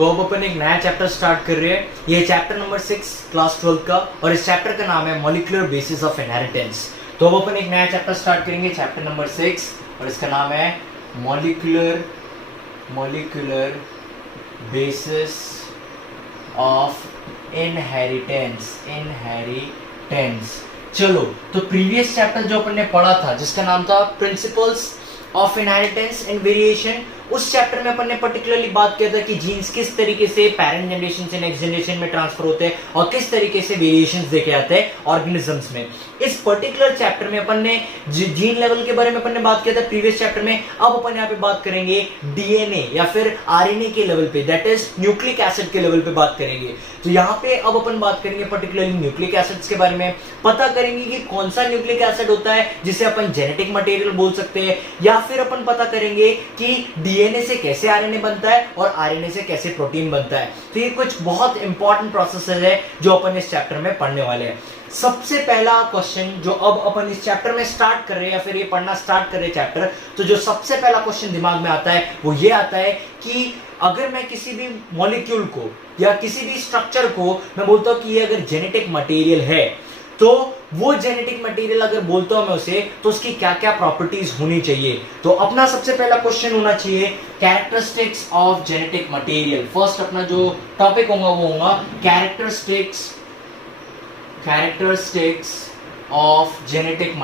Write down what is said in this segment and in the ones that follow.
तो अब अपन एक नया चैप्टर स्टार्ट कर रहे हैं। ये चैप्टर नंबर 6 क्लास 12 का, और इस चैप्टर का नाम है मॉलिक्यूलर बेसिस ऑफ इनहेरिटेंस। तो अब अपन एक नया चैप्टर स्टार्ट करेंगे, चैप्टर नंबर 6, और इसका नाम है मॉलिक्यूलर बेसिस ऑफ इनहेरिटेंस। चलो, तो प्रीवियस चैप्टर जो अपन ने पढ़ा था जिसका नाम था principles of inheritance and variation, उस चैप्टर में अपन ने पर्टिकुलरली बात किया था कि जीन्स किस तरीके से पेरेंट जनरेशन से नेक्स्ट जनरेशन में ट्रांसफर होते हैं और किस तरीके से वेरिएशंस देखे जाते हैं ऑर्गेनिजम्स में। इस पर्टिकुलर चैप्टर में अपन ने जीन लेवल के बारे में अपन ने बात किया था प्रीवियस चैप्टर में। अब अपन यहाँ पे बात करेंगे डीएनए या फिर आरएनए के लेवल पे, दैट इज न्यूक्लिक एसिड के लेवल पे बात करेंगे। तो यहाँ पे अब अपन बात करेंगे पर्टिकुलरली न्यूक्लिक एसिड्स के बारे में, पता करेंगे कि कौन सा न्यूक्लिक एसिड होता है जिसे अपन जेनेटिक मटेरियल बोल सकते हैं, या फिर अपन पता करेंगे कि डीएनए से कैसे आरएनए बनता है और आरएनए से कैसे प्रोटीन बनता है। तो ये कुछ बहुत इंपॉर्टेंट प्रोसेसेस है जो अपन इस चैप्टर में पढ़ने वाले हैं। सबसे पहला क्वेश्चन जो अब अपन इस चैप्टर में स्टार्ट कर रहे हैं या फिर ये पढ़ना स्टार्ट कर रहे हैं चैप्टर, तो जो सबसे पहला क्वेश्चन दिमाग में आता है वो ये आता है कि अगर मैं किसी भी मॉलिक्यूल को या किसी भी स्ट्रक्चर को मैं बोलता हूं कि ये अगर जेनेटिक मटेरियल है, तो वो जेनेटिक मटेरियल अगर बोलता हूं मैं उसे, तो उसकी क्या क्या प्रॉपर्टीज होनी चाहिए। तो अपना सबसे पहला क्वेश्चन होना चाहिए characteristics of genetic material. First अपना जो टॉपिक होगा वो होगा कैरेक्टरिस्टिक्स ऑफ जेनेटिक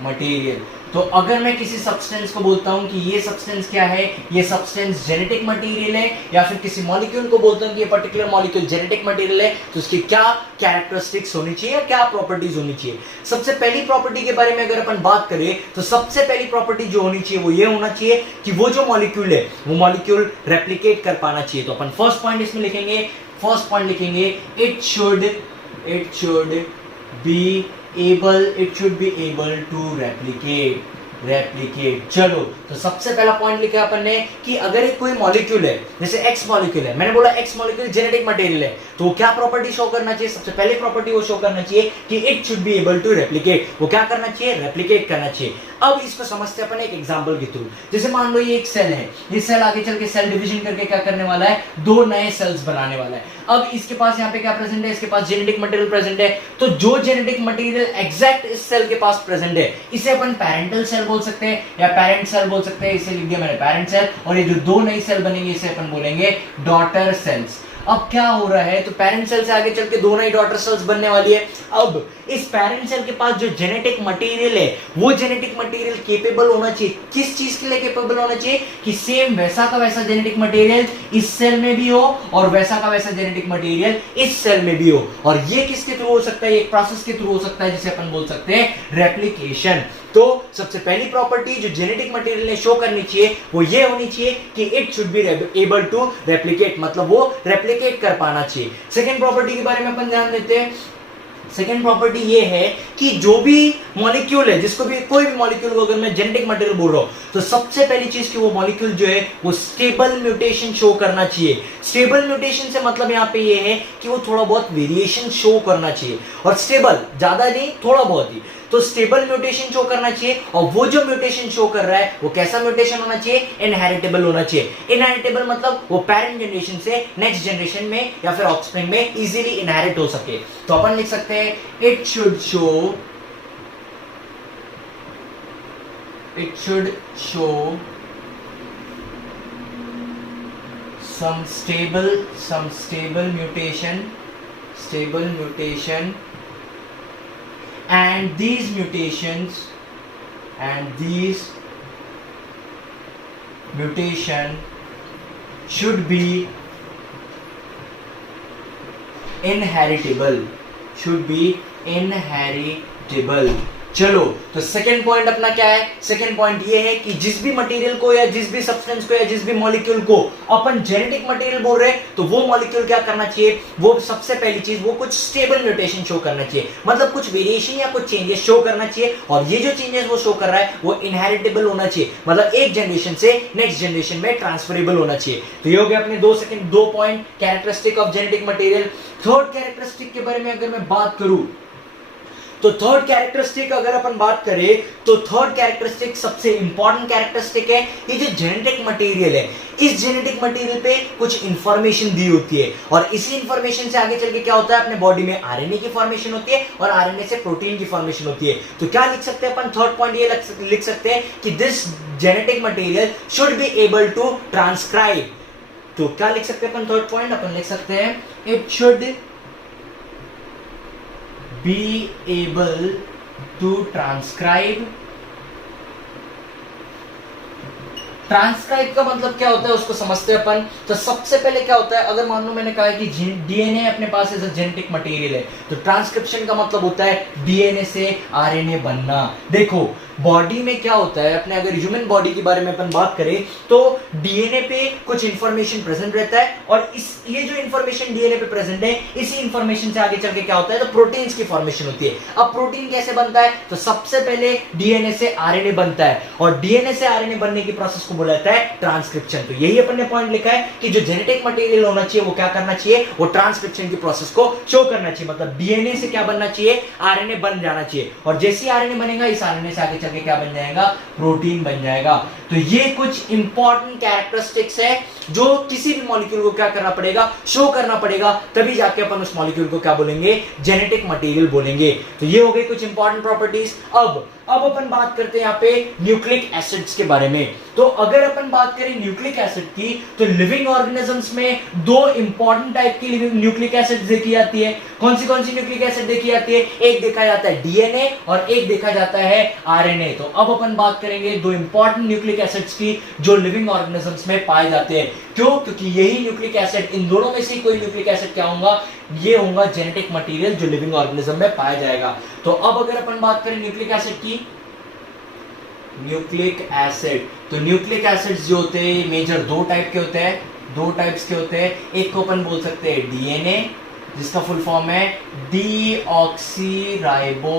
मटेरियल। तो अगर मैं किसी सब्सटेंस को बोलता हूं कि ये सब्सटेंस क्या है, ये सब्सटेंस जेनेटिक मटेरियल है, या फिर किसी मॉलिक्यूल को बोलता हूं कि ये पर्टिकुलर मॉलिक्यूल जेनेटिक मटेरियल है, तो उसकी क्या कैरेक्टरिस्टिक्स होनी चाहिए, क्या प्रॉपर्टीज होनी चाहिए। सबसे पहली प्रॉपर्टी के बारे में अगर अपन बात करें तो सबसे पहली प्रॉपर्टी जो होनी चाहिए वो ये होना चाहिए कि वो जो मॉलिक्यूल है वो मॉलिक्यूल रेप्लिकेट कर पाना चाहिए। तो अपन फर्स्ट पॉइंट इसमें लिखेंगे, it should B able to replicate। चलो, तो सबसे पहला पॉइंट लिखा अपन ने कि अगर एक कोई मॉलिक्यूल है, जैसे एक्स मॉलिक्यूल है, मैंने बोला एक्स मॉलिक्यूल जेनेटिक मटेरियल है, तो वो क्या प्रॉपर्टी शो करना चाहिए, सबसे पहली प्रॉपर्टी वो शो करना चाहिए कि it should be able to replicate. वो क्या करना चाहिए, रेप्लिकेट करना चाहिए। अब इसको समझते हैं अपन एक एग्जांपल के थ्रू। जैसे मान लो ये एक सेल है, ये सेल आगे चल के सेल डिवीजन करके क्या करने वाला है, 2 नए सेल्स बनाने वाला है। अब इसके पास यहाँ पे क्या प्रेजेंट है, इसके पास जेनेटिक मटेरियल प्रेजेंट है। तो जो जेनेटिक मटेरियल एग्जैक्ट इस सेल के पास प्रेजेंट है, इसे अपन पेरेंटल सेल बोल सकते हैं या पेरेंट सेल बोल सकते हैं। इसे लिख दिया मैंने पेरेंट सेल, और ये जो 2 नई सेल बनेंगे इसे अपन बोलेंगे डॉटर सेल्स। अब क्या हो रहा है, तो पेरेंट सेल से आगे चल के 2 नई डॉटर सेल्स बनने वाली है। अब इस पेरेंट सेल के पास जो जेनेटिक मटेरियल है वो जेनेटिक मटेरियल केपेबल होना चाहिए, किस चीज के लिए केपेबल होना चाहिए, कि सेम वैसा का वैसा जेनेटिक मटेरियल इस सेल में भी हो और वैसा का वैसा जेनेटिक मटेरियल इस सेल में भी हो। और ये किसके थ्रू हो सकता है, एक प्रोसेस के थ्रू हो सकता है जिसे अपन बोल सकते हैं रेप्लिकेशन। तो सबसे पहली प्रॉपर्टी जो जेनेटिक मटेरियल ने शो करनी चाहिए वो ये होनी चाहिए कि it should be able to replicate, मतलब वो रेप्लिकेट कर पाना चाहिए। सेकेंड प्रॉपर्टी के बारे में अपन ध्यान देते हैं। सेकेंड प्रॉपर्टी ये है कि जो भी मॉलिक्यूल है, जिसको भी कोई भी मॉलिक्यूल को अगर मैं जेनेटिक मटेरियल बोल रहा हूं, तो सबसे पहली चीज कि वो मॉलिक्यूल जो है वो स्टेबल म्यूटेशन शो करना चाहिए। स्टेबल म्यूटेशन से मतलब यहाँ पे ये है कि वो थोड़ा बहुत वेरिएशन शो करना चाहिए, और स्टेबल ज्यादा नहीं, थोड़ा बहुत ही। तो स्टेबल म्यूटेशन शो करना चाहिए, और वो जो म्यूटेशन शो कर रहा है वो कैसा म्यूटेशन होना चाहिए, इनहेरिटेबल होना चाहिए। इनहेरिटेबल मतलब वो पेरेंट जनरेशन से नेक्स्ट जनरेशन में या फिर ऑफस्प्रिंग में इजीली इनहेरिट हो सके। तो अपन लिख सकते हैं it should show some stable mutation, and these mutation should be inheritable। चलो, तो सेकेंड पॉइंट अपना क्या है, सेकेंड पॉइंट ये है कि जिस भी मटेरियल को या जिस भी सब्सटेंस को या जिस भी मॉलिक्यूल को अपन जेनेटिक मटेरियल बोल रहे हैं, तो वो मॉलिक्यूल क्या करना चाहिए, वो सबसे पहली चीज वो कुछ स्टेबल म्यूटेशन शो करना चाहिए, मतलब कुछ वेरिएशन या कुछ चेंजेस शो करना चाहिए। और ये जो चेंजेस वो शो कर रहा है वो इनहेरिटेबल होना चाहिए, मतलब एक जनरेशन से नेक्स्ट जनरेशन में ट्रांसफरेबल होना चाहिए। तो ये हो गया अपने 2 point characteristic of genetic material. Third characteristic के बारे में अगर मैं बात करूं तो थर्ड कैरेक्टरिस्टिक अगर अपन बात करें तो थर्ड कैरेक्टरिस्टिक सबसे इंपॉर्टेंट कैरेक्टरिस्टिक है, ये जो जेनेटिक मटेरियल है, इस जेनेटिक मटेरियल पे कुछ इंफॉर्मेशन दी होती है और इसी इंफॉर्मेशन से आगे चल के क्या होता है, अपने बॉडी में आरएनए की फॉर्मेशन होती है और आरएनए से प्रोटीन की फॉर्मेशन होती है। तो क्या लिख सकते हैं अपन, थर्ड पॉइंट ये लिख सकते हैं कि this genetic material should be able to transcribe. तो क्या लिख सकते हैं अपन, थर्ड पॉइंट अपन लिख सकते हैं it should be able to transcribe. Transcribe का मतलब क्या होता है उसको समझते हैं अपन। तो सबसे पहले क्या होता है, अगर मान लो मैंने कहा है कि डीएनए अपने पास एज अ जेनेटिक मटेरियल है, तो ट्रांसक्रिप्शन का मतलब होता है डीएनए से आरएनए बनना। देखो बॉडी में क्या होता है, अपने अगर ह्यूमन बॉडी के बारे में अपन बात करें तो डीएनए पे कुछ इंफॉर्मेशन प्रेजेंट रहता है और ये जो इंफॉर्मेशन डीएनए पे प्रेजेंट है, इसी इंफॉर्मेशन से आगे चल के क्या होता है, तो प्रोटीन्स की फॉर्मेशन होती है। अब प्रोटीन कैसे बनता है, तो सबसे पहले डीएनए से आरएनए बनता है और डीएनए से आरएनए बनने की प्रोसेस को बोला जाता है ट्रांसक्रिप्शन। तो यही अपन ने पॉइंट लिखा है कि जो जेनेटिक मटेरियल होना चाहिए वो क्या करना चाहिए, वो ट्रांसक्रिप्शन की प्रोसेस को शो करना चाहिए। मतलब डीएनए से क्या बनना चाहिए, आरएनए बन जाना चाहिए और जैसे ही आरएनए बनेगा, इस आरएनए से आगे चल के क्या बन जाएगा, प्रोटीन बन जाएगा। तो ये कुछ इंपॉर्टेंट कैरेक्टरिस्टिक्स है जो किसी भी मॉलिक्यूल को क्या करना पड़ेगा, शो करना पड़ेगा, तभी जाके अपन उस मॉलिक्यूल को क्या बोलेंगे, जेनेटिक मटेरियल बोलेंगे। तो ये हो गई कुछ इंपॉर्टेंट प्रॉपर्टीज। अब अपन बात करते हैं यहाँ पे न्यूक्लिक एसिड्स के बारे में। तो अगर अपन बात करें न्यूक्लिक एसिड की, तो लिविंग ऑर्गेनिजम्स में दो इंपॉर्टेंट टाइप की न्यूक्लिक एसिड देखी जाती है। कौन सी न्यूक्लिक एसिड देखी जाती है, एक देखा जाता है डीएनए और एक देखा जाता है आरएनए। तो अब अपन बात करेंगे दो इंपॉर्टेंट न्यूक्लिक एसिड्स की जो लिविंग ऑर्गेनिजम्स में पाए जाते हैं। क्यों, क्योंकि यही न्यूक्लिक एसिड, इन दोनों में से कोई न्यूक्लिक एसिड क्या होगा, ये होगा जेनेटिक मटेरियल जो लिविंग ऑर्गेनिज्म में पाया जाएगा। तो अब अगर अपन बात करें न्यूक्लिक एसिड की, न्यूक्लिक एसिड, तो न्यूक्लिक एसिड्स जो होते हैं मेजर दो टाइप के होते हैं, दो टाइप्स के होते हैं। एक को अपन बोल सकते हैं डीएनए, जिसका फुल फॉर्म है deoxyribo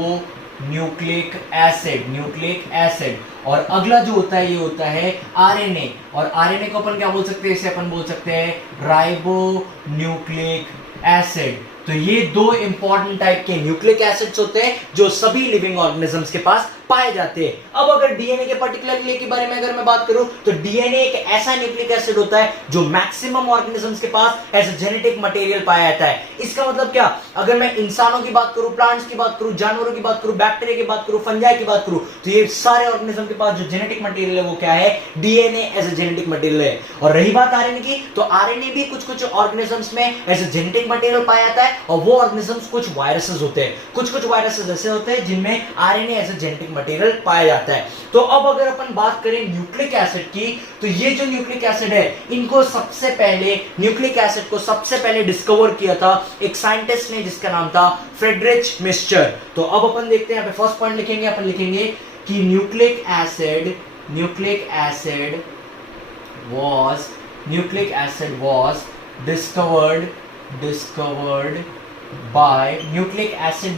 nucleic acid, nucleic acid. और अगला जो होता है ये होता है आरएनए, और आरएनए को अपन क्या बोल सकते हैं, इसे अपन बोल सकते हैं राइबो न्यूक्लिक एसिड। तो ये दो इंपॉर्टेंट टाइप के न्यूक्लिक एसिड्स होते हैं जो सभी लिविंग ऑर्गेनिजम्स के पास पाए जाते हैं। अब अगर डीएनए के पर्टिकुलरली के बारे में अगर मैं बात करूं, तो डीएनए एक ऐसा न्यूक्लिक एसिड होता है जो मैक्सिमम ऑर्गेनिजम्स के पास एज अ जेनेटिक मटेरियल पाया जाता है। इसका मतलब क्या, अगर मैं इंसानों की बात करूं, प्लांट्स की बात करूं, जानवरों की बात करूं, बैक्टीरिया की बात करूं, फंजाई की बात करूं, तो ये सारे ऑर्गेनिज्म के पास जो जेनेटिक मटेरियल है वो क्या है, DNA as a genetic material है। और रही बात आरएनए की, तो आरएनए भी कुछ कुछ ऑर्गेनिजम्स में एज अ जेनेटिक मटेरियल पाया जाता है और वो ऑर्गेनिजम्स कुछ वायरसेस होते हैं, कुछ वायरसेस ऐसे होते हैं जिनमें RNA as a genetic material पाया जाता है। तो अब अगर अपन बात करें न्यूक्लिक एसिड की, तो ये जो न्यूक्लिक एसिड है, इनको सबसे पहले, न्यूक्लिक एसिड को सबसे पहले डिस्कवर किया था एक साइंटिस्ट ने जिसका नाम था फ्रेडरिच मिस्चर। तो अब अपन देखते हैं, यहाँ पे फर्स्ट पॉइंट लिखेंगे, अपन लिखेंगे कि nucleic acid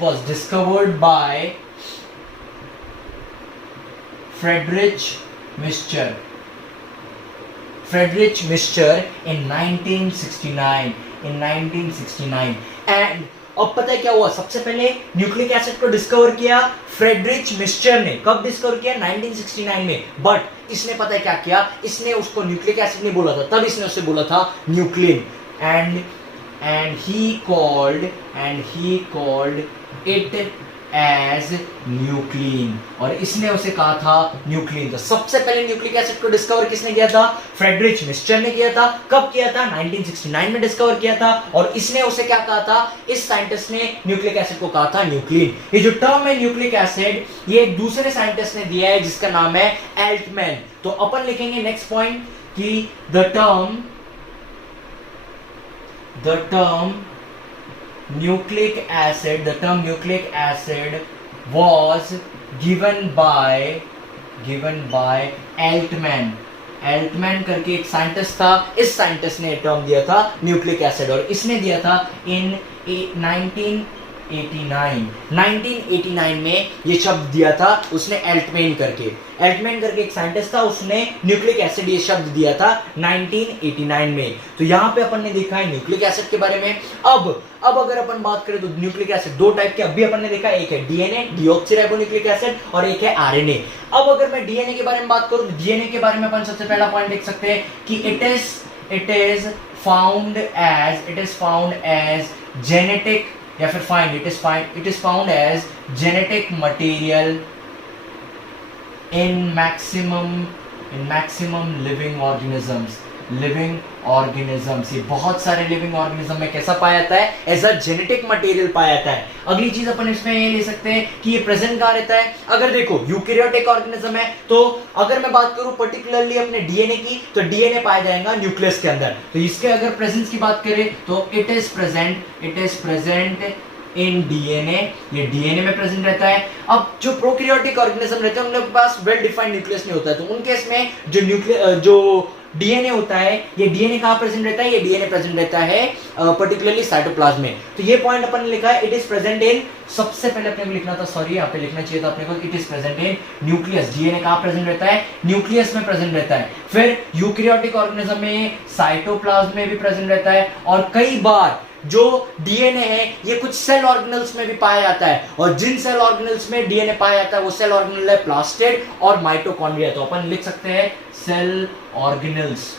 was discovered by Friedrich Miescher in 1969। And अब पता है क्या हुआ, सबसे पहले न्यूक्लिक एसिड को डिस्कवर किया फ्रेडरिच मिस्चर ने। कब डिस्कवर किया, 1969 में। बट इसने पता है क्या किया, इसने उसको न्यूक्लिक एसिड नहीं बोला था, तब इसने उसे बोला था nuclein. and he called it as nuclein, और इसने उसे कहा था न्यूक्लिन। तो सबसे पहले न्यूक्लिक एसिड को डिस्कवर किसने किया था, फ्रेडरिच मिस्चर ने किया था। कब किया था, 1969 में डिस्कवर किया था। और इसने उसे क्या कहा था, इस साइंटिस्ट ने न्यूक्लिक एसिड को कहा था न्यूक्लिन। ये जो टर्म है न्यूक्लिक एसिड, ये एक दूसरे साइंटिस्ट ने दिया है जिसका नाम है एल्टमैन। तो अपन लिखेंगे नेक्स्ट पॉइंट कि the term nucleic acid was given by Altman करके एक साइंटिस्ट था। इस साइंटिस्ट ने टर्म दिया था न्यूक्लिक एसिड, और इसने दिया था इन 19 1989 में ये शब्द दिया था उसने एल्टमैन करके एक साइंटिस्ट था, उसने न्यूक्लिक एसिड ये शब्द दिया था 1989 में। तो यहाँ पे अपन ने देखा है न्यूक्लिक एसिड के बारे में। अब अगर अपन बात करें तो न्यूक्लिक एसिड दो टाइप के अभी अपन ने देखा, एक है डीएनए डीऑक्सीराइबोन्यूक्लिक एसिड और एक है आरएनए। अब अगर मैं डीएनए के बारे में बात करूं तो डीएनए के बारे में अपन सबसे पहला पॉइंट देख सकते हैं कि it is found as genetic या फिर it is found as genetic material in maximum living organisms। ये बहुत सारे लिविंग ऑर्गेनिज्म में कैसा पाया जाता है? एज अ जेनेटिक मटेरियल पाया जाता है। अगली चीज अपन इसमें ये ले सकते हैं कि ये प्रेजेंट कहाँ रहता है। अगर देखो यूकेरियोटिक ऑर्गेनिज्म है तो अगर मैं बात करूं पर्टिकुलरली अपने डीएनए की, तो डीएनए पाया जाएगा न्यूक्लियस के अंदर। तो इसके अगर प्रेजेंस की बात करें तो it is present in DNA, ये डीएनए में प्रेजेंट रहता है। अब जो प्रोकैरियोटिक ऑर्गेनिज्म रहते हैं उनके पास वेल डिफाइंड न्यूक्लियस नहीं होता है, तो उनके इसमें जो डीएनए होता है, ये डीएनए कहाँ प्रेजेंट रहता है? ये डीएनए प्रेजेंट रहता है पर्टिकुलरली साइटोप्लाज्म में। तो ये पॉइंट अपन ने लिखा है, इट इज प्रेजेंट इन, सबसे पहले अपने को लिखना था, सॉरी यहाँ पे लिखना चाहिए था अपने को, it is present in nucleus. DNA कहाँ प्रेजेंट रहता है? न्यूक्लियस में प्रेजेंट रहता है। फिर यूकेरियोटिक ऑर्गेनिज्म में साइटोप्लाज्म में भी प्रेजेंट रहता है, और कई बार जो डीएनए है ये कुछ सेल ऑर्गेनल्स में भी पाया जाता है, और जिन सेल ऑर्गेनल्स में डीएनए पाया जाता है वो सेल ऑर्गेनल है प्लास्टिड और माइटोकॉन्ड्रिया। तो अपन लिख सकते हैं सेल ऑर्गेनल्स,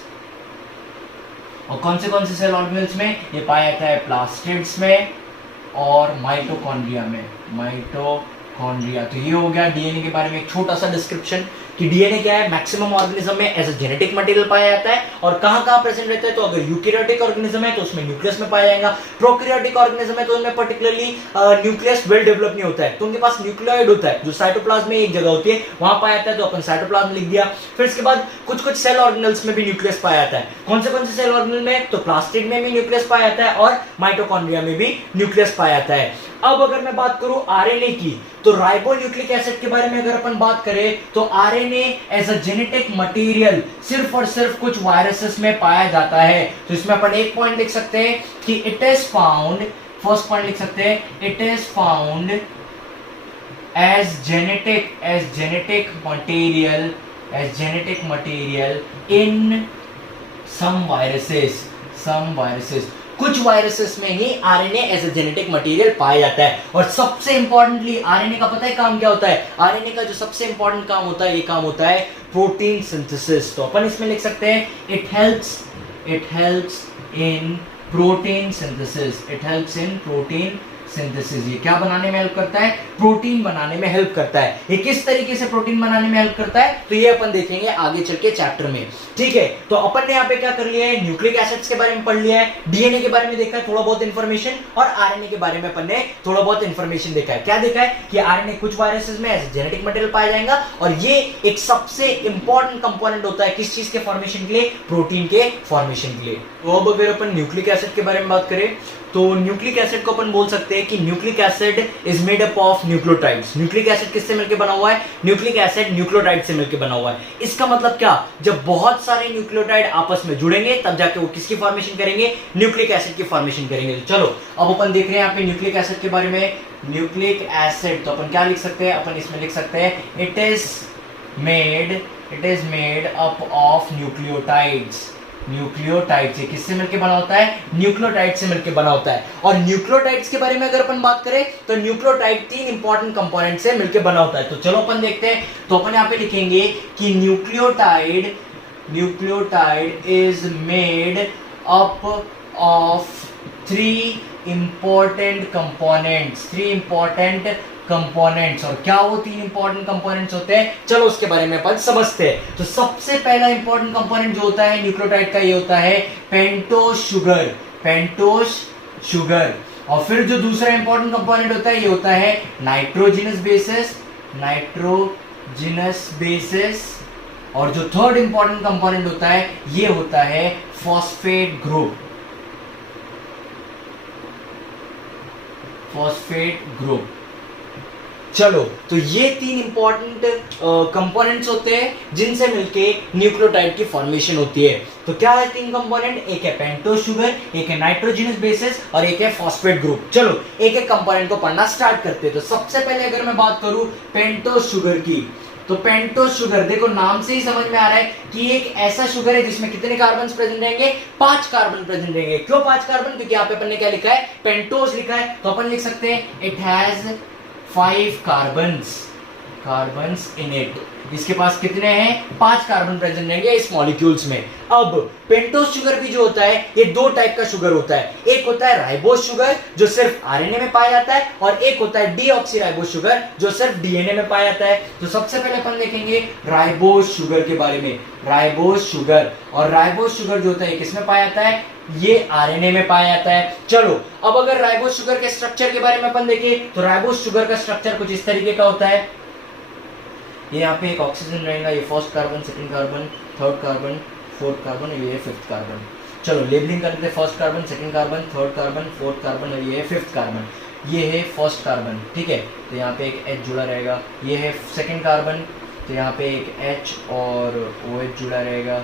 और कौन से सेल ऑर्गेनल्स में ये पाया जाता है? प्लास्टिड्स में और माइटोकॉन्ड्रिया में, माइटोकॉन्ड्रिया। तो ये हो गया डीएनए के बारे में एक छोटा सा डिस्क्रिप्शन कि डीएनए क्या है, मैक्सिमम ऑर्गेनिज्म में एज अ जेनेटिक मटेरियल पाया जाता है, और कहां प्रेजेंट रहता है? तो अगर यूकेरियोटिक ऑर्गेनिज्म है तो उसमें न्यूक्लियस में पाया जाएगा, प्रोकैरियोटिक ऑर्गेनिज्म है तो उनमें पर्टिकुलरली न्यूक्लियस वेल डेवलप नहीं होता है, तो उनके पास न्यूक्लियोइड होता है जो साइटोप्लाज्म में एक जगह होती है वहां पाया जाता है, तो अपन साइटोप्लाज्म लिख दिया। फिर इसके बाद कुछ सेल ऑर्गेनल्स में भी न्यूक्लियस पाया जाता है। कौन से सेल ऑर्गेनल में? तो प्लास्टिड में भी न्यूक्लियस पाया जाता है और माइटोकॉन्ड्रिया में भी न्यूक्लियस पाया जाता है। अब अगर मैं बात करूं आरएनए की, तो राइबोन्यूक्लिक एसिड के बारे में अगर अपन बात करें तो RNA as a genetic material सिर्फ और सिर्फ कुछ वायरसेस में पाया जाता है। तो इसमें अपन एक पॉइंट लिख सकते हैं कि it is found, first point लिख सकते हैं, it is found as genetic material in some viruses. कुछ वायरसेस में ही RNA as a genetic material पाया जाता है। और सबसे इंपॉर्टेंटली आरएनए का पता है काम क्या होता है? आरएनए का जो सबसे इंपॉर्टेंट काम होता है, ये काम होता है प्रोटीन सिंथेसिस। तो अपन इसमें लिख सकते हैं it helps in protein synthesis. ये क्या बनाने में हेल्प करता है? प्रोटीन बनाने में हेल्प करता है। ये किस तरीके से प्रोटीन बनाने में हेल्प करता है तो ये अपन देखेंगे आगे चल के चैप्टर में, ठीक है। तो अपन ने यहाँ पे क्या कर लिया है, न्यूक्लिक एसिड्स के बारे में पढ़ लिया है, डीएनए के बारे में देखा है थोड़ा बहुत इंफॉर्मेशन, और आरएनए के बारे में अपन ने थोड़ा बहुत इंफॉर्मेशन देखा है। क्या देखा है कि आरएनए कुछ वायरसेस में एज जेनेटिक मटेरियल पाया जाएगा, और ये एक सबसे इंपॉर्टेंट कंपोनेंट होता है किस चीज के फॉर्मेशन के लिए? प्रोटीन के फॉर्मेशन के लिए। तो अब अगर अपन न्यूक्लिक एसिड के बारे में बात करें तो न्यूक्लिक एसिड को अपन बोल सकते हैं कि nucleic acid is made up of nucleotides. Nucleic acid किससे मिलकर बना हुआ है? न्यूक्लिक एसिड न्यूक्लियोटाइड से मिलकर बना हुआ है। इसका मतलब क्या? जब बहुत सारे न्यूक्लियोटाइड आपस में जुड़ेंगे तब जाके वो किसकी फॉर्मेशन करेंगे? न्यूक्लिक एसिड की फॉर्मेशन करेंगे। तो चलो अब अपन देख रहे हैं यहाँ पे न्यूक्लिक एसिड के बारे में। न्यूक्लिक एसिड तो अपन क्या लिख सकते हैं? अपन इसमें लिख सकते हैं it is made up of nucleotides. ये किससे मिलकर बना होता है? न्यूक्लियोटाइड से मिलकर बना होता है। और न्यूक्लियोटाइड्स के बारे में अगर अपन बात करें तो न्यूक्लियोटाइड 3 इंपॉर्टेंट कंपोनेंट से मिलकर बना होता है। तो चलो अपन देखते हैं। तो अपन यहाँ पे लिखेंगे कि nucleotide is made up of 3 important components. और क्या वो 3 इंपॉर्टेंट कंपोनेंट्स होते हैं, चलो उसके बारे में अपन समझते हैं। तो सबसे पहला इंपॉर्टेंट कंपोनेंट जो होता है न्यूक्लियोटाइड का, ये होता है पेंटोस शुगर। और फिर जो दूसरा इंपॉर्टेंट कंपोनेंट होता है ये होता है नाइट्रोजिनस बेसिस। और जो थर्ड इंपॉर्टेंट कंपोनेंट होता है ये होता है फॉस्फेट ग्रुप। चलो, तो ये 3 इंपॉर्टेंट कंपोनेंट्स होते हैं जिनसे मिलके न्यूक्लियोटाइड की फॉर्मेशन होती है। तो क्या है 3 कंपोनेंट? एक है पेंटोज शुगर, एक है नाइट्रोजनस बेसिस और एक है फॉस्फेट ग्रुप। चलो एक एक कंपोनेंट को पढ़ना स्टार्ट करते हैं। तो सबसे पहले अगर मैं बात करूं पेंटोज शुगर की, तो पेंटोज शुगर देखो नाम से ही समझ में आ रहा है कि एक ऐसा शुगर है जिसमें कितने कार्बन प्रेजेंट रहेंगे? 5 कार्बन प्रेजेंट रहेंगे। क्यों 5 कार्बन? क्योंकि यहाँ पे अपन ने क्या लिखा है? पेंटोज लिखा है। तो अपन लिख सकते हैं it has 5 carbons in it. इसके पास कितने हैं? 5 कार्बन प्रेजेंट रहेंगे इस मॉलिक्यूल्स में। अब पेंटोज शुगर भी जो होता है ये 2 टाइप का शुगर होता है। एक होता है राइबोज शुगर जो सिर्फ आरएनए में पाया जाता है, और एक होता है डीऑक्सीराइबोज शुगर जो सिर्फ डीएनए में पाया जाता है। तो सबसे पहले अपन देखेंगे राइबोज शुगर के बारे में। राइबोज शुगर, और राइबोज शुगर जो होता है किसमें पाया जाता है? ये आरएनए में पाया जाता है। चलो अब अगर राइबोज शुगर के स्ट्रक्चर के बारे में अपन देखें तो राइबोज शुगर का स्ट्रक्चर कुछ इस तरीके का होता है। ये यहाँ पे एक ऑक्सीजन रहेगा, ये first carbon, second carbon, third carbon, fourth carbon, और ये फिफ्थ कार्बन। चलो लेबलिंग कर देते हैं। First carbon, second carbon, third carbon, fourth carbon, और ये है फिफ्थ कार्बन। ये है फर्स्ट कार्बन, ठीक है, तो यहाँ पे एक H जुड़ा रहेगा। ये है सेकंड कार्बन, तो यहाँ पे एक H और OH जुड़ा रहेगा।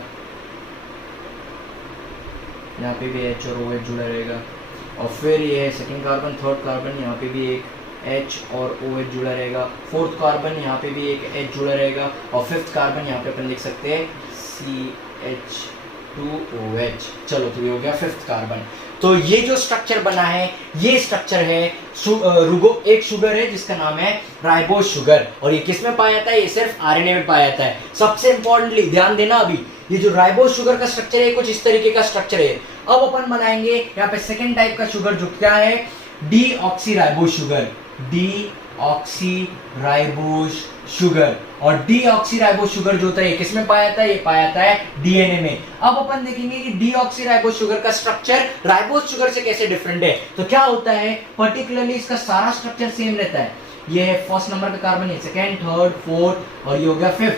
यहाँ पे भी H और OH जुड़ा रहेगा। और फिर ये है सेकंड कार्बन, थर्ड कार्बन, यहाँ पे भी एक H और OH जुड़ा रहेगा। फोर्थ कार्बन, यहाँ पे भी एक H जुड़ा रहेगा। और फिफ्थ कार्बन यहाँ पे अपन लिख सकते हैं CH2OH। चलो तो ये हो गया फिफ्थ कार्बन। तो ये जो स्ट्रक्चर बना है ये स्ट्रक्चर है एक शुगर है जिसका नाम है राइबोज शुगर। और ये किस में पाया जाता है? ये सिर्फ आरएनए में पाया जाता है। सबसे इंपॉर्टेंटली ध्यान देना, अभी ये जो राइबोज शुगर का स्ट्रक्चर है कुछ इस तरीके का स्ट्रक्चर है। अब अपन बनाएंगे यहाँ पे सेकेंड टाइप का शुगर जो क्या है? Deoxyribose sugar. डीऑक्सीराइबोज शुगर, और डीऑक्सीराइबोज शुगर जो होता है किस में पाया जाता है? ये पाया जाता है डीएनए में। अब अपन देखेंगे कि डीऑक्सीराइबोज शुगर का स्ट्रक्चर राइबोज शुगर से कैसे डिफरेंट है। तो क्या होता है? पर्टिकुलरली इसका सारा स्ट्रक्चर सेम रहता है। ये है फर्स्ट नंबर का कार्बन, ये सेकंड, थर्ड, फोर्थ, और ये हो गया फिफ्थ।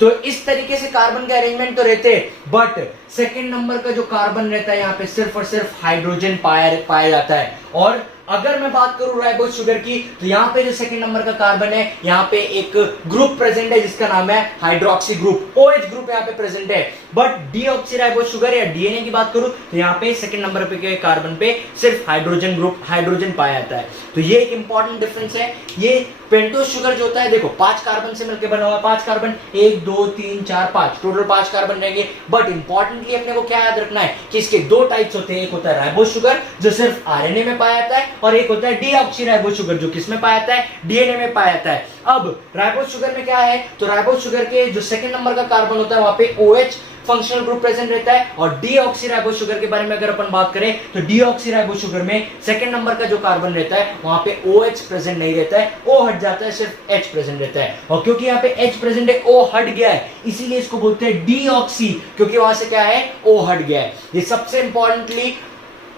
तो इस तरीके से कार्बन के अरेंजमेंट तो रहते हैं, बट सेकंड नंबर का जो कार्बन रहता है यहाँ पे सिर्फ और सिर्फ हाइड्रोजन पाया जाता है। और अगर मैं बात करूं राइबोज शुगर की, तो यहाँ पे जो सेकंड नंबर का कार्बन है यहाँ पे एक ग्रुप प्रेजेंट है जिसका नाम है हाइड्रोक्सी ग्रुप। OH ग्रुप यहाँ पे प्रेजेंट है। बट डीऑक्सीराइबोज शुगर या डीएनए की बात करूं तो यहाँ पे सेकंड नंबर पे के कार्बन पे सिर्फ हाइड्रोजन पाया जाता है। तो ये एक इंपॉर्टेंट डिफरेंस है। ये पेंटोज शुगर जो होता है देखो 5 कार्बन से मिलकर बना हुआ है। 5 कार्बन, 1 2 3 4 5, टोटल 5 कार्बन रहेंगे। बट इंपॉर्टेंटली अपने को क्या याद रखना है कि इसके 2 टाइप्स होते हैं। एक होता है राइबोज शुगर जो सिर्फ आरएनए में पाया जाता है, और एक होता है डीऑक्सीराइबोज शुगर जो किस में पाया जाता है? डीएनए में पाया जाता है। अब राइबोज शुगर में क्या है? तो राइबोज शुगर के जो सेकंड नंबर का कार्बन होता है वहां पे OH फंक्शनल ग्रुप प्रेजेंट रहता है। और डीऑक्सीराइबोज शुगर के बारे में अगर अपन बात करें तो डीऑक्सीराइबोज शुगर में सेकंड नंबर का जो कार्बन रहता है वहां पे OH प्रेजेंट नहीं रहता है, O हट जाता है, सिर्फ H प्रेजेंट रहता है। और क्योंकि यहाँ पे H प्रेजेंट है, O हट गया है, इसीलिए इसको बोलते हैं डीऑक्सी, क्योंकि वहां से क्या है? O हट गया है। ये सबसे इंपॉर्टेंटली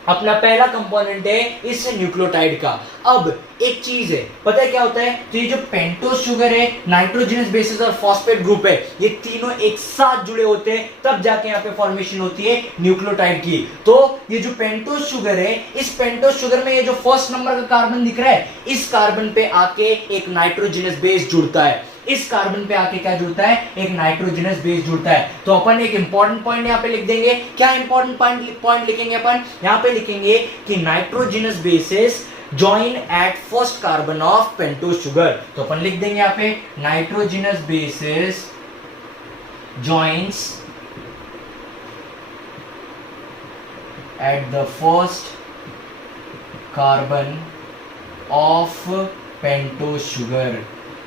अपना पहला कंपोनेंट है इस न्यूक्लियोटाइड का। अब एक चीज है, पता है क्या होता है? तो ये जो पेंटोज शुगर है, नाइट्रोजनस बेसिस और फॉस्फेट ग्रुप है, ये तीनों एक साथ जुड़े होते हैं, तब जाके यहाँ पे फॉर्मेशन होती है न्यूक्लियोटाइड की। तो ये जो पेंटोज शुगर है, इस पेंटोज शुगर में ये जो फर्स्ट नंबर का कार्बन दिख रहा है, इस कार्बन पे आके एक नाइट्रोजनस बेस जुड़ता है। इस कार्बन पे आके क्या जुड़ता है? एक नाइट्रोजनस बेस जुड़ता है। तो अपन एक इंपॉर्टेंट पॉइंट यहाँ पे लिख देंगे। क्या इंपॉर्टेंट पॉइंट लिखेंगे अपन? यहाँ पे लिखेंगे कि nitrogenous bases join at first carbon of pentose sugar। तो अपन लिख देंगे यहाँ पे nitrogenous bases joins at the first carbon of pentose sugar।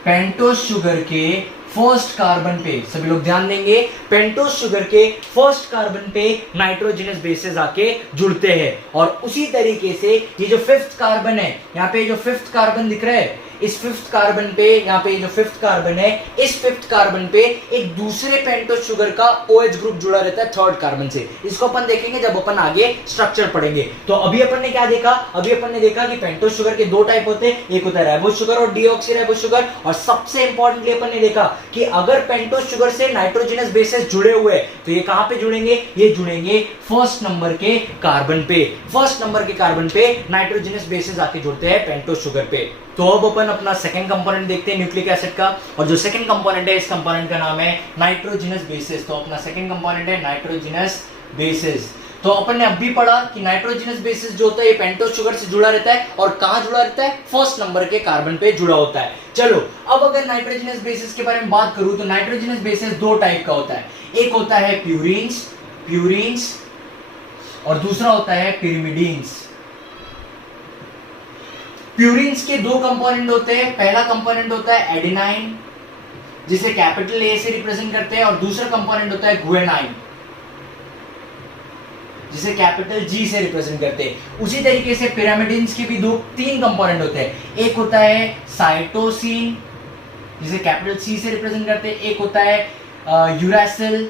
Pentose sugar के फर्स्ट कार्बन पे सभी लोग ध्यान देंगे, पेंटोज शुगर के फर्स्ट कार्बन पे नाइट्रोजनस बेसेस आके जुड़ते हैं। और उसी तरीके से ये जो फिफ्थ कार्बन है, यहाँ पे जो फिफ्थ कार्बन दिख रहा है, इस फिफ्थ कार्बन पे, यहाँ पे जो फिफ्थ कार्बन है, इस फिफ्थ कार्बन पे एक दूसरे पेंटोज शुगर का OH ग्रुप जुड़ा रहता है थर्ड कार्बन से। इसको अपन देखेंगे जब अपन आगे स्ट्रक्चर पढ़ेंगे। तो अभी अपन ने क्या देखा? अभी अपन ने देखा कि पेंटोज शुगर के 2 टाइप होते हैं, एक होता है राइबोज शुगर और डीऑक्सीराइबोज शुगर। और सबसे इंपॉर्टेंटली अपन ने देखा कि अगर पेंटोज शुगर से नाइट्रोजनस बेसेस जुड़े हुए तो ये कहां पे जुड़ेंगे? ये जुड़ेंगे फर्स्ट नंबर के कार्बन पे। फर्स्ट नंबर के कार्बन पे नाइट्रोजनस बेसेस आके जुड़ते हैं पेंटोज शुगर पे। तो अब अपन अपना सेकंड कंपोनेंट देखते हैं न्यूक्लिक एसिड का, और जो सेकंड कंपोनेंट है इस कंपोनेंट का नाम है नाइट्रोजनस बेसिस। तो अपना सेकंड कंपोनेंट है नाइट्रोजनस बेसिस। तो अपन ने अभी पढ़ा कि नाइट्रोजनस बेसिस जो होता है ये पेंटोस शुगर से जुड़ा रहता है, और कहां जुड़ा रहता है, फर्स्ट नंबर के कार्बन पे जुड़ा होता है। चलो अब अगर नाइट्रोजनस बेसिस के बारे में बात करूं तो नाइट्रोजनस बेसिस दो टाइप का होता है, एक होता है प्यूरीन्स और दूसरा होता है पिरिमिडीन्स। प्यूरीन्स के दो कंपोनेंट होते हैं, पहला कंपोनेंट होता है एडेनाइन जिसे कैपिटल ए से रिप्रेजेंट करते हैं, और दूसरा कंपोनेंट होता है गुएनाइन जिसे कैपिटल जी से रिप्रेजेंट करते हैं। उसी तरीके से पिरामिडिन्स के भी तीन कंपोनेंट होते हैं, एक होता है साइटोसिन जिसे कैपिटल सी से रिप्रेजेंट करते हैं, एक होता है यूरासिल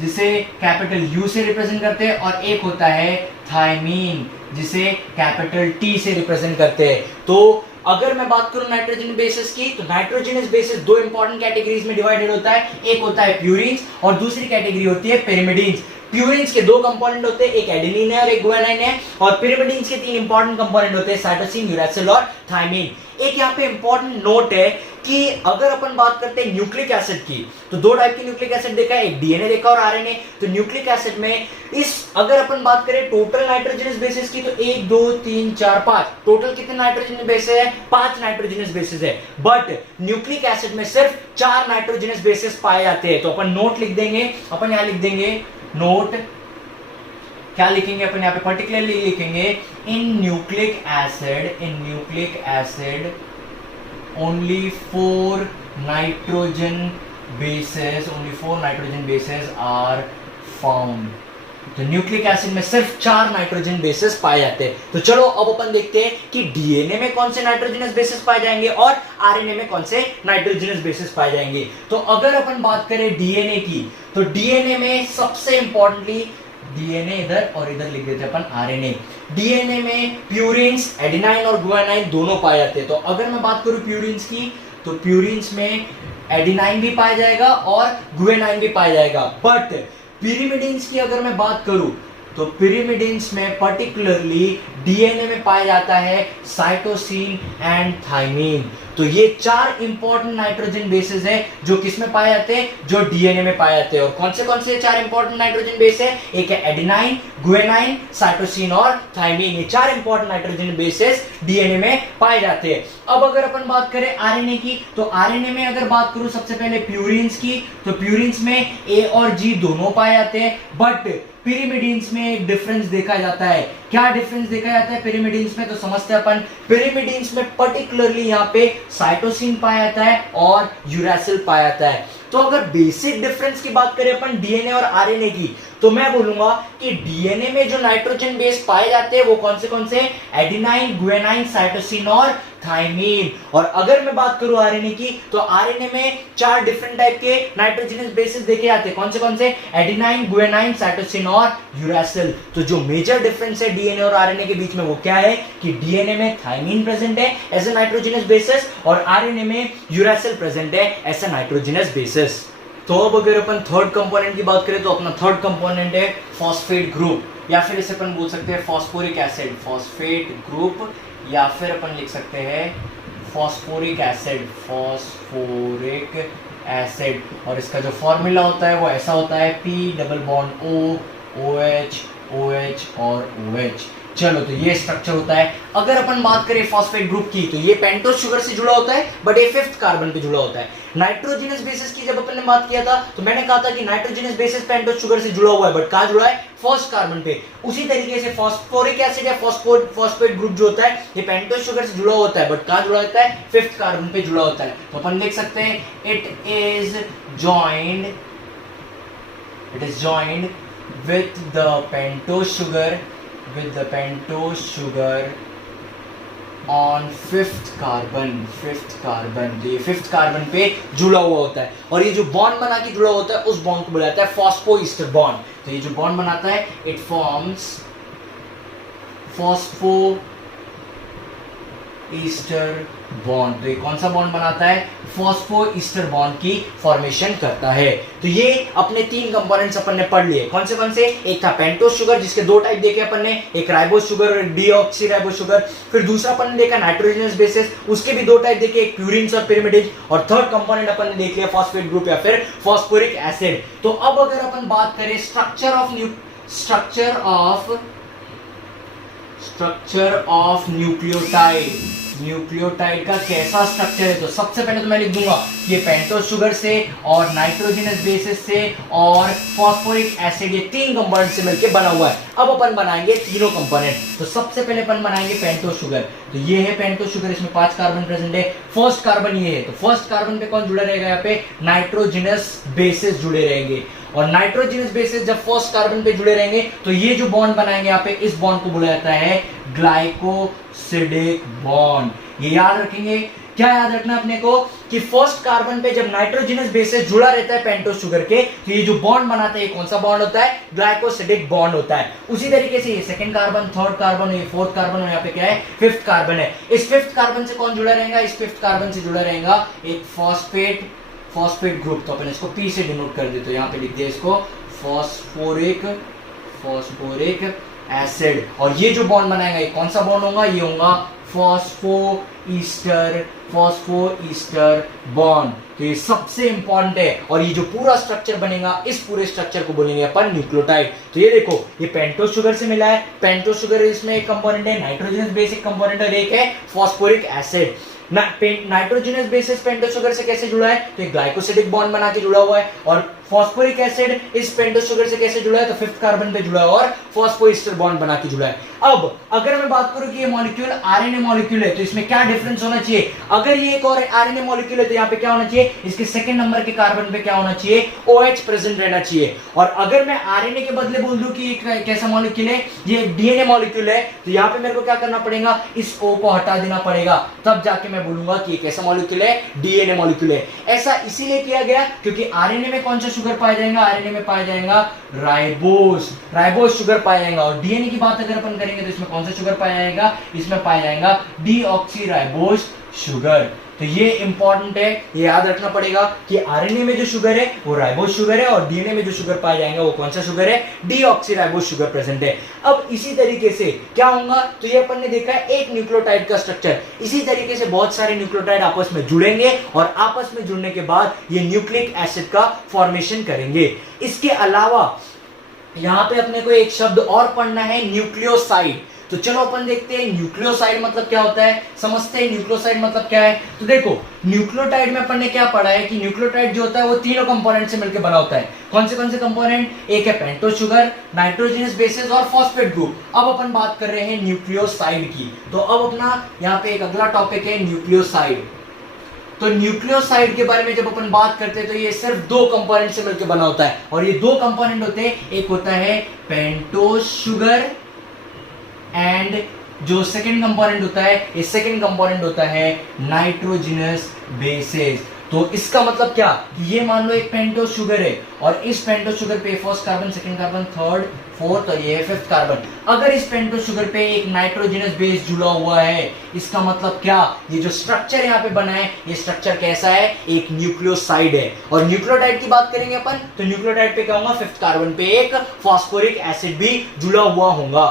जिसे कैपिटल यू से रिप्रेजेंट करते हैं, और एक होता है थायमीन जिसे कैपिटल टी से रिप्रेजेंट करते हैं। तो अगर मैं बात करूं नाइट्रोजन बेसिस की, तो नाइट्रोजनस बेसिस दो इंपॉर्टेंट कैटेगरीज में डिवाइडेड होता है, एक होता है प्यूरीन्स और दूसरी कैटेगरी होती है पिरिमिडीन्स। प्यूरीन्स के दो कंपोनेंट होते हैं, एक एडेनिन है और एक गुआनिन है, और पिरिमिडीन्स के तीन इंपॉर्टेंट कंपोनेंट होते हैं, साइटोसिन, यूरासिल और थायमीन। एक यहाँ पे इंपॉर्टेंट नोट है कि अगर अपन बात करते हैं न्यूक्लिक एसिड की, तो दो टाइप की न्यूक्लिक एसिड देखा है, एक डीएनए देखा और आरएनए। तो न्यूक्लिक एसिड में अगर अपन बात करें टोटल नाइट्रोजनस बेसिस की, तो 1 2 3 4 5 टोटल कितने नाइट्रोजनस बेसिस है, 5 नाइट्रोजनस बेसिस है। बट न्यूक्लिक एसिड में सिर्फ 4 नाइट्रोजनस बेसिस पाए जाते हैं। तो अपन नोट लिख देंगे, अपन यहां लिख देंगे नोट, क्या लिखेंगे अपन यहाँ पे पर्टिकुलरली लिखेंगे, इन nucleic acid only 4 nitrogen bases are found। तो न्यूक्लिक एसिड में सिर्फ 4 नाइट्रोजन बेसिस पाए जाते हैं। तो चलो अब अपन देखते हैं कि डीएनए में कौन से नाइट्रोजनस बेसिस पाए जाएंगे और आरएनए में कौन से नाइट्रोजनस बेसिस पाए जाएंगे। तो अगर अपन बात करें डीएनए की, तो डीएनए में सबसे इंपॉर्टेंटली, डीएनए इधर और इधर लिख देते हैं अपन आरएनए। डीएनए में प्यूरीन्स, एडेनाइन और गुआनिन दोनों पाए जाते हैं। तो अगर मैं बात करूं प्यूरीन्स की, तो प्यूरीन्स में एडेनाइन भी पाया जाएगा और गुआनिन भी पाया जाएगा। बट पिरिमिडीन्स की अगर मैं बात करूं, तो पिरिमिडीन्स में पर्टिकुलरली डीएनए में पाया जाता है साइटोसिन एंड थायमीन। तो ये 4 इंपॉर्टेंट नाइट्रोजन बेसेस हैं जो किसमें पाए जाते हैं, जो डीएनए में पाए जाते हैं। और कौन से 4 इंपॉर्टेंट नाइट्रोजन बेस है, एक है एडेनाइन, गुआनिन, साइटोसिन और थायमीन। ये 4 इंपॉर्टेंट नाइट्रोजन बेसेस डीएनए में पाए जाते हैं। अब अगर अपन बात करें आरएनए की, तो आरएनए में अगर बात करूं सबसे पहले प्यूरीन्स की, तो प्यूरीन्स में ए और जी दोनों पाए जाते हैं। बट पिरिमिडीन्स में एक डिफरेंस देखा जाता है। क्या डिफरेंस देखा जाता है पिरिमिडीन्स में, तो समझते हैं अपन। पिरिमिडीन्स में पर्टिकुलरली यहाँ पे साइटोसिन पाया जाता है और यूरासिल पाया जाता है। तो अगर बेसिक डिफरेंस की बात करें अपन डीएनए और आरएनए की, तो मैं बोलूंगा कि डीएनए में जो नाइट्रोजन बेस पाए जाते हैं वो कौन से एडेनाइन, गुआनिन, साइटोसिन और थायमीन। और अगर मैं बात करूं आरएनए की, तो आरएनए में 4 डिफरेंट टाइप के नाइट्रोजनस बेसिस देखे जाते हैं। कौन से एडेनाइन, गुआनिन, साइटोसिन और यूरासिल। तो जो मेजर डिफरेंस है डीएनए और आरएनए के बीच में वो क्या है कि डीएनए में थायमीन प्रेजेंट है एज ए नाइट्रोजनस बेसिस और आरएनए में यूरासिल प्रेजेंट है एज ए नाइट्रोजनस बेसिस। तो अब अगर अपन थर्ड कंपोनेंट की बात करें, तो अपना थर्ड कंपोनेंट है फॉस्फेट ग्रुप, या फिर इसे अपन बोल सकते हैं फॉस्फोरिक एसिड, फॉस्फेट ग्रुप, या फिर अपन लिख सकते हैं फॉस्फोरिक एसिड। और इसका जो फॉर्मूला होता है वो ऐसा होता है, P double bond O, OH, OH और OH। चलो तो ये स्ट्रक्चर होता है। अगर अपन बात करें फॉस्फेट ग्रुप की, तो ये पेंटोस शुगर से जुड़ा होता है, बट ये 5th कार्बन पे जुड़ा होता है। नाइट्रोजनस बेसिस की जब अपन ने बात किया था, तो मैंने कहा था कि नाइट्रोजनस बेसिस पेंटोस शुगर से जुड़ा हुआ है, बट कहां जुड़ा है, 1st कार्बन पे। उसी तरीके से फॉस्फोरिक एसिड या फॉस्फेट ग्रुप जो होता है ये पेंटोस शुगर से जुड़ा होता है, बट कहां जुड़ा होता है, 5th कार्बन पे जुड़ा होता है। तो अपन देख सकते हैं it is joined with the pentose sugar on 5th carbon. तो ये 5th कार्बन पे जुड़ा हुआ होता है, और ये जो बॉन्ड बना के जुड़ा होता है उस बॉन्ड को बुलाता है फॉस्फोईस्टर बॉन्ड। तो ये जो बॉन्ड बनाता है इट फॉर्म्स ईस्टर बॉन्ड। तो ये कौन सा बॉन्ड बनाता है? फॉस्फो ईस्टर बॉन्ड की फॉर्मेशन करता है। तो ये अपने 3 कंपोनेंट्स अपन ने पढ़ लिए। कौन से? एक था पेंटोस शुगर जिसके 2 टाइप देखे अपन ने, एक राइबोस शुगर और एक डीऑक्सी राइबोस शुगर। फिर दूसरा अपन ने देखा नाइट्रोजनस बेसिस, उसके भी 2 टाइप देखे, एक प्यूरिन्स और पिरिमिडिन। और थर्ड कंपोनेंट अपन ने देख लिया फॉस्फेट ग्रुप या फिर फॉस्फोरिक एसिड। तो अब अगर अपन बात करें स्ट्रक्चर ऑफ न्यूक्लियोटाइड का कैसा स्ट्रक्चर है, तो सबसे पहले तो मैं लिख दूंगा ये पेंटोस शुगर से और नाइट्रोजनस बेसिस से और फॉस्फोरिक एसिड, ये 3 कंपोनेंट से मिलकर बना हुआ है। अब अपन बनाएंगे तीनों कंपोनेंट। तो सबसे पहले अपन बनाएंगे पेंटोस शुगर। तो ये है पेंटोस शुगर, इसमें 5 कार्बन प्रेजेंट है। फर्स्ट कार्बन ये है, तो फर्स्ट कार्बन पे कौन जुड़ा रहेगा? यहाँ पे नाइट्रोजनस बेसिस जुड़े रहेंगे। और नाइट्रोजनस बेसिस जब फर्स्ट कार्बन पे जुड़े रहेंगे तो ये जो बॉन्ड बनाएंगे यहाँ पे, इस बॉन्ड को बोला जाता है ग्लाइकोसिडिक बॉन्ड। ये याद रखेंगे। क्या याद रखना अपने को कि फर्स्ट कार्बन पे जब नाइट्रोजनस बेसिस जुड़ा रहता है पेंटोस शुगर के, तो ये जो बॉन्ड बनाता है ये कौन सा बॉन्ड होता है? ग्लाइकोसिडिक बॉन्ड होता है। उसी तरीके से ये सेकंड कार्बन, थर्ड कार्बन, ये फोर्थ कार्बन और यहाँ पे क्या है? फिफ्थ कार्बन है। इस फिफ्थ कार्बन से कौन जुड़ा रहेगा? इस फिफ्थ कार्बन से जुड़ा रहेगा एक फॉस्फेट ग्रुप। तो अपन इसको P से डिनोट कर देते, तो यहाँ पे लिख दिया इसको फॉस्फोरिक एसिड। और ये जो बॉन्ड बनाएगा ये कौन सा बॉन्ड होगा? ये होगा फॉस्फो ईस्टर बॉन्ड। तो ये सबसे इंपॉर्टेंट है। और ये जो पूरा स्ट्रक्चर बनेगा, इस पूरे स्ट्रक्चर को बोलेंगे अपन न्यूक्लियोटाइड। तो ये देखो, ये पेंटोस शुगर से मिला है। पेंटोस शुगर इसमें एक कंपोनेंट है, नाइट्रोजनस बेसिक कंपोनेंट और एक है phosphoric acid. Nitrogenous bases pentose sugar से कैसे जुड़ा है? तो एक ग्लाइकोसिडिक बॉन्ड बना के जुड़ा हुआ है। और फॉस्फोरिक एसिड इस पेंटोस शुगर से कैसे जुड़ा है? तो फिफ्थ कार्बन पे जुड़ा है और फॉस्फोईस्टर बॉन्ड बना के जुड़ा है। अब अगर मैं बात करूं कि ये मॉलिक्यूल आरएनए मॉलिक्यूल है, तो इसमें क्या डिफरेंस होना चाहिए? अगर ये एक और आरएनए मॉलिक्यूल है तो यहाँ पे क्या होना चाहिए? इसके सेकंड नंबर के कार्बन पे क्या होना चाहिए? OH प्रेजेंट रहना चाहिए। और अगर मैं आरएनए के बदले बोल दूं कि ये कैसा मॉलिक्यूल है? ये डीएनए मॉलिक्यूल है, तो यहाँ पे मेरे को क्या करना पड़ेगा? इस O को हटा देना पड़ेगा, तब जाके मैं बोलूंगा कि ये कैसा मॉलिक्यूल है? डीएनए मॉलिक्यूल है। ऐसा इसीलिए किया गया क्योंकि आरएनए में कौन सा शुगर पाया जाएगा? आरएनए में पाया जाएगा राइबोस शुगर पाया जाएगा। और डीएनए की बात अगर अपन करेंगे तो इसमें कौन सा शुगर पाया जाएगा? इसमें पाया जाएगा डीऑक्सीराइबोस शुगर। तो ये इंपॉर्टेंट है, ये याद रखना पड़ेगा कि आरएनए में जो शुगर है वो राइबोस शुगर है और डीएनए में जो शुगर पाया जाएगा वो कौन सा शुगर है? डीऑक्सीराइबोस शुगर प्रेजेंट है। अब इसी तरीके से क्या होगा? तो ये अपन ने देखा है एक न्यूक्लियोटाइड का स्ट्रक्चर। इसी तरीके से बहुत सारे न्यूक्लियोटाइड आपस में जुड़ेंगे और आपस में जुड़ने के बाद ये न्यूक्लिक एसिड का फॉर्मेशन करेंगे। इसके अलावा यहां पे अपने को एक शब्द और पढ़ना है, न्यूक्लियोसाइड। तो चलो अपन देखते हैं न्यूक्लियोसाइड मतलब क्या होता है, समझते हैं न्यूक्लियोसाइड मतलब क्या है। तो देखो, न्यूक्लियोटाइड में अपन ने क्या पढ़ा है कि न्यूक्लियोटाइड जो होता है वो तीनों कंपोनेंट से मिलकर बना होता है। कौन से कंपोनेंट? एक है पेंटोस शुगर, नाइट्रोजनस बेसिस और फॉस्फेट ग्रुप। अब अपन बात कर रहे हैं न्यूक्लियोसाइड की। तो अब अपना यहाँ पे एक अगला टॉपिक है न्यूक्लियोसाइड। तो न्यूक्लियोसाइड के बारे में जब अपन बात करते हैं तो ये सिर्फ 2 कंपोनेंट से मिलकर बना होता है। और ये 2 कंपोनेंट होते हैं, एक होता है पेंटोस शुगर एंड जो सेकंड कंपोनेंट होता है, ये सेकंड कंपोनेंट होता है नाइट्रोजनस बेसिस। तो इसका मतलब क्या कि ये मान लो एक पेंटोस शुगर है और इस पेंटोस शुगर पे first carbon, second carbon, third, fourth और ये है फिफ्थ कार्बन। अगर इस पेंटोस शुगर पे एक नाइट्रोजनस बेस जुड़ा हुआ है, इसका मतलब क्या? ये जो स्ट्रक्चर यहाँ पे बना है ये स्ट्रक्चर कैसा है? एक न्यूक्लियोसाइड है। और न्यूक्लियोटाइड की बात करेंगे अपन तो न्यूक्लियोटाइड पे क्या होगा? फिफ्थ कार्बन पे एक फॉस्फोरिक एसिड भी जुड़ा हुआ होगा।